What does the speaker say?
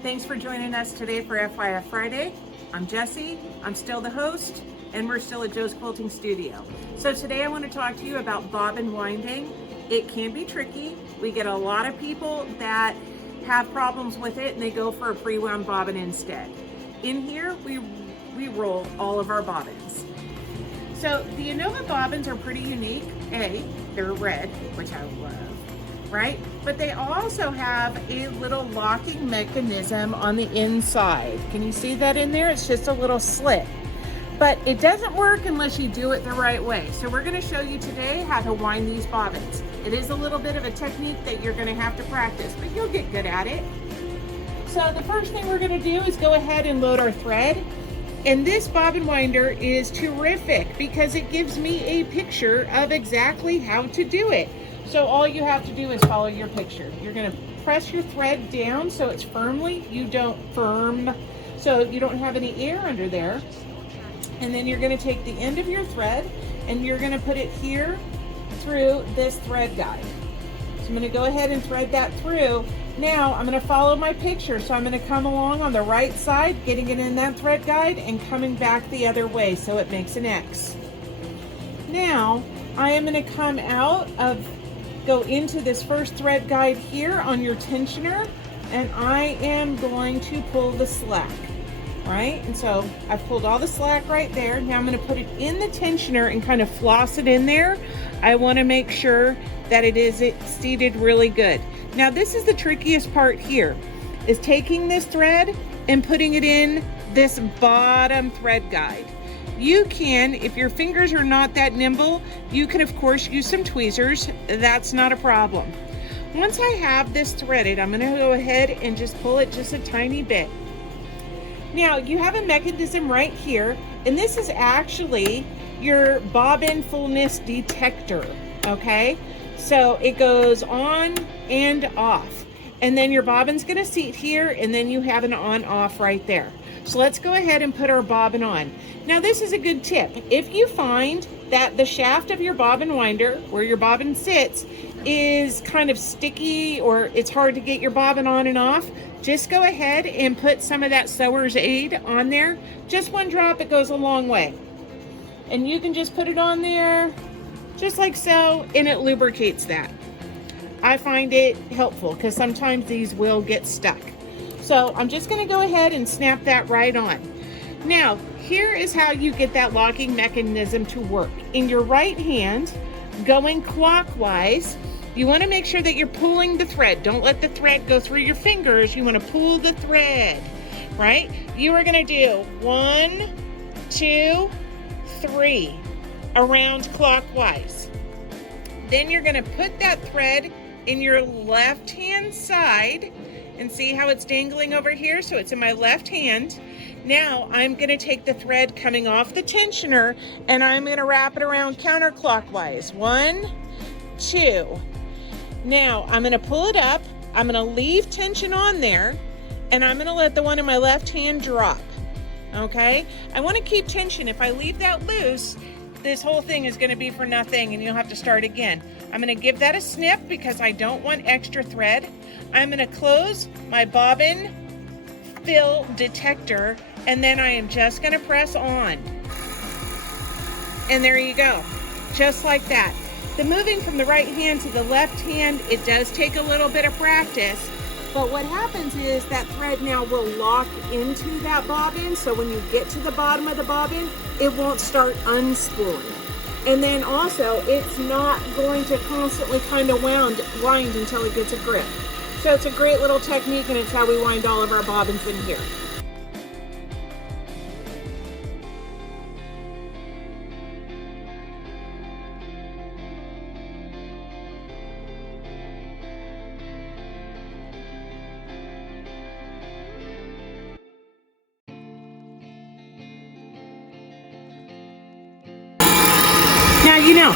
Thanks for joining us today for FYI Friday. I'm Jessie, I'm still the host, and we're still at Joe's Quilting Studio. So today I want to talk to you about bobbin winding. It can be tricky. We get a lot of people that have problems with it and they go for a pre-wound bobbin instead. In here, we roll all of our bobbins. So the INNOVA bobbins are pretty unique. They're red, which I love, right? But they also have a little locking mechanism on the inside. Can you see that in there? It's just a little slit. But it doesn't work unless you do it the right way. So we're gonna show you today how to wind these bobbins. It is a little bit of a technique that you're gonna have to practice, but you'll get good at it. So the first thing we're gonna do is go ahead and load our thread. And this bobbin winder is terrific because it gives me a picture of exactly how to do it. So all you have to do is follow your picture. You're gonna press your thread down so it's so you don't have any air under there. And then you're gonna take the end of your thread and you're gonna put it here through this thread guide. So I'm gonna go ahead and thread that through. Now I'm gonna follow my picture. So I'm gonna come along on the right side, getting it in that thread guide and coming back the other way so it makes an X. Now I am gonna go into this first thread guide here on your tensioner, and I am going to pull the slack, right? And so I've pulled all the slack right there. Now I'm gonna put it in the tensioner and kind of floss it in there. I wanna make sure that it's seated really good. Now this is the trickiest part here, is taking this thread and putting it in this bottom thread guide. You can, if your fingers are not that nimble, you can of course use some tweezers. That's not a problem. Once I have this threaded, I'm gonna go ahead and just pull it just a tiny bit. Now you have a mechanism right here, and this is actually your bobbin fullness detector, okay? So it goes on and off, and then your bobbin's gonna seat here, and then you have an on-off right there. So let's go ahead and put our bobbin on. Now this is a good tip. If you find that the shaft of your bobbin winder, where your bobbin sits, is kind of sticky or it's hard to get your bobbin on and off, just go ahead and put some of that sewer's aid on there. Just one drop, it goes a long way. And you can just put it on there, just like so, and it lubricates that. I find it helpful because sometimes these will get stuck. So I'm just gonna go ahead and snap that right on. Now, here is how you get that locking mechanism to work. In your right hand, going clockwise, you wanna make sure that you're pulling the thread. Don't let the thread go through your fingers. You wanna pull the thread, right? You are gonna do 1, 2, 3, around clockwise. Then you're gonna put that thread in your left hand side, and see how it's dangling over here? So it's in my left hand. Now I'm gonna take the thread coming off the tensioner and I'm gonna wrap it around counterclockwise. 1, 2. Now I'm gonna pull it up. I'm gonna leave tension on there and I'm gonna let the one in my left hand drop, okay? I wanna keep tension. If I leave that loose, this whole thing is gonna be for nothing and you'll have to start again. I'm gonna give that a snip because I don't want extra thread. I'm gonna close my bobbin fill detector and then I am just gonna press on. And there you go, just like that. The moving from the right hand to the left hand, it does take a little bit of practice, but what happens is that thread now will lock into that bobbin, so when you get to the bottom of the bobbin, it won't start unspooling. And then also, it's not going to constantly kind of wind until it gets a grip. So it's a great little technique, and it's how we wind all of our bobbins in here. Now, you know,